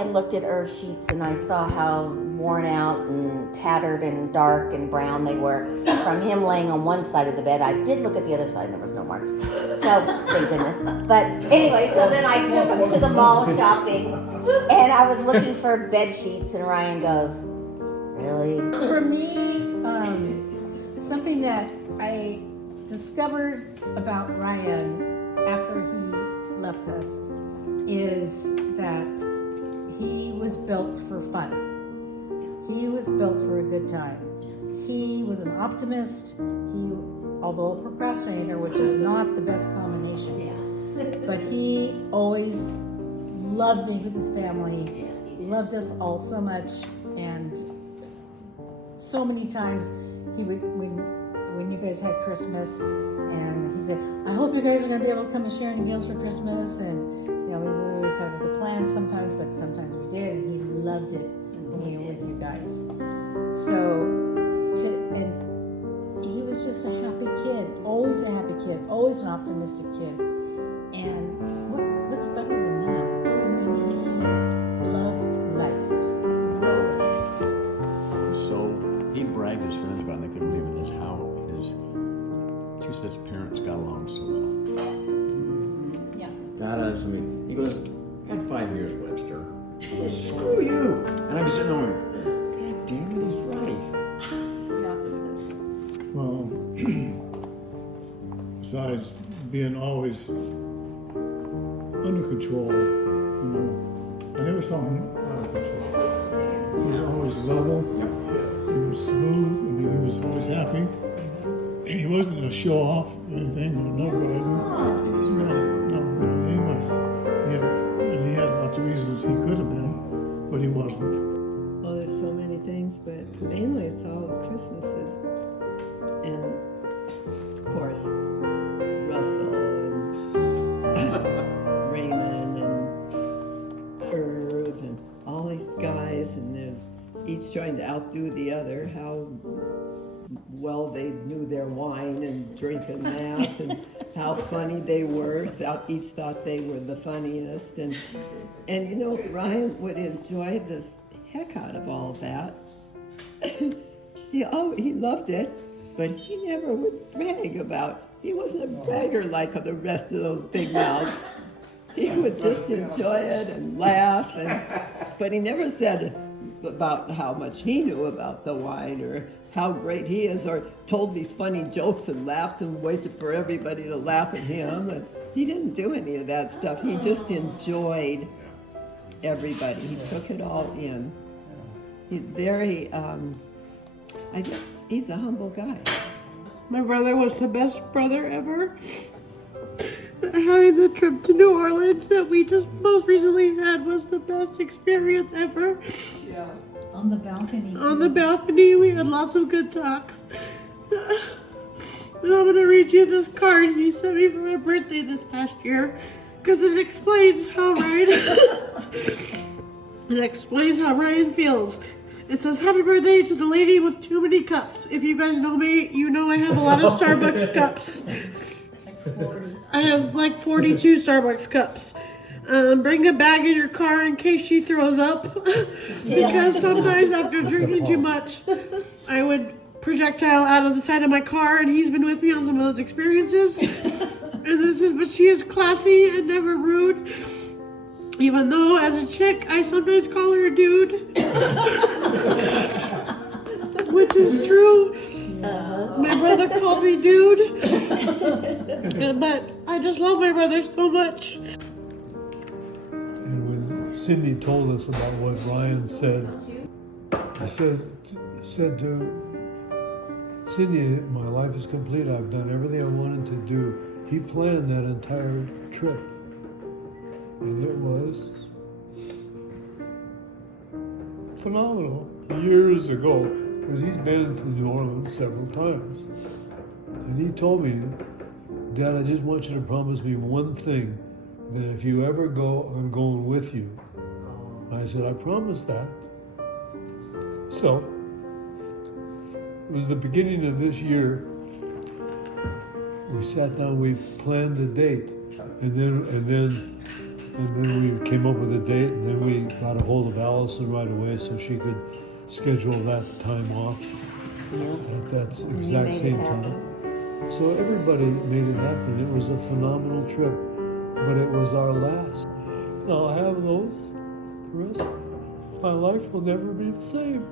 had looked at Earth sheets and I saw how worn out and tattered and dark and brown they were from him laying on one side of the bed. I did look at the other side and there was no marks. So, thank goodness. But anyway, so then I took him to the mall shopping and I was looking for bed sheets and Ryan goes, really? For me, something that I discovered about Ryan after he left us is that he was built for fun. He was built for a good time. He was an optimist. Although a procrastinator, which is not the best combination, but he always loved being with his family. He loved us all so much, and so many times he would when you guys had Christmas, and he said, "I hope you guys are going to be able to come to Sharon Gills for Christmas." And we always had other plans sometimes, but sometimes we did, and he loved it being with you guys. And he was just a happy kid, always a happy kid, always an optimistic kid. And what's better than that? I mean, he loved life. So he bragged to his friends about it, and they couldn't believe it, how his two sets of parents got along so well. Yeah. Dad asked me, he goes, I had 5 years, Webster. He goes, screw you! And I was sitting there going, God damn it, he's right. Well, besides being always under control, I never saw him out of control. He was always level, he was smooth, he was always happy. And he wasn't a show off or anything, or no anyway. And he had lots of reasons he could have been, but he wasn't. Oh, there's so many things, but mainly it's all Christmases. And of course, Russell and Raymond and Irv and all these guys, and they're each trying to outdo the other, how well they knew their wine and drinking that, and how funny they were. Each thought they were the funniest, and Ryan would enjoy this heck out of all that. He loved it. But he never would brag about. He wasn't a bragger like the rest of those big mouths. He would just enjoy it and laugh, but he never said about how much he knew about the wine or how great he is, or told these funny jokes and laughed and waited for everybody to laugh at him. And he didn't do any of that stuff. He just enjoyed everybody. He took it all in. I guess he's a humble guy. My brother was the best brother ever. Having the trip to New Orleans that we just most recently had was the best experience ever. Yeah. On the balcony. On the balcony, we had lots of good talks. And I'm going to read you this card he sent me for my birthday this past year, because it explains how Ryan feels. It says, happy birthday to the lady with too many cups. If you guys know me, you know I have a lot of Starbucks cups. Like 40. I have like 42 Starbucks cups. Bring a bag in your car in case she throws up. Because sometimes after drinking too much, I would projectile out of the side of my car, and he's been with me on some of those experiences. But she is classy and never rude. Even though, as a chick, I sometimes call her a dude. Which is true. My brother called me dude. But I just love my brother so much. And when Cindy told us about what Ryan said, he said to Cindy, my life is complete. I've done everything I wanted to do. He planned that entire trip. And it was phenomenal. Years ago, because he's been to New Orleans several times. And he told me, Dad, I just want you to promise me one thing, that if you ever go, I'm going with you. I said, I promise that. So, it was the beginning of this year. We sat down, we planned a date. And then And then we came up with a date, and then we got a hold of Allison right away so she could schedule that time off at that exact made it same happen. time. So everybody made it happen. It was a phenomenal trip, but it was our last. And I'll have those the rest of my life will never be the same.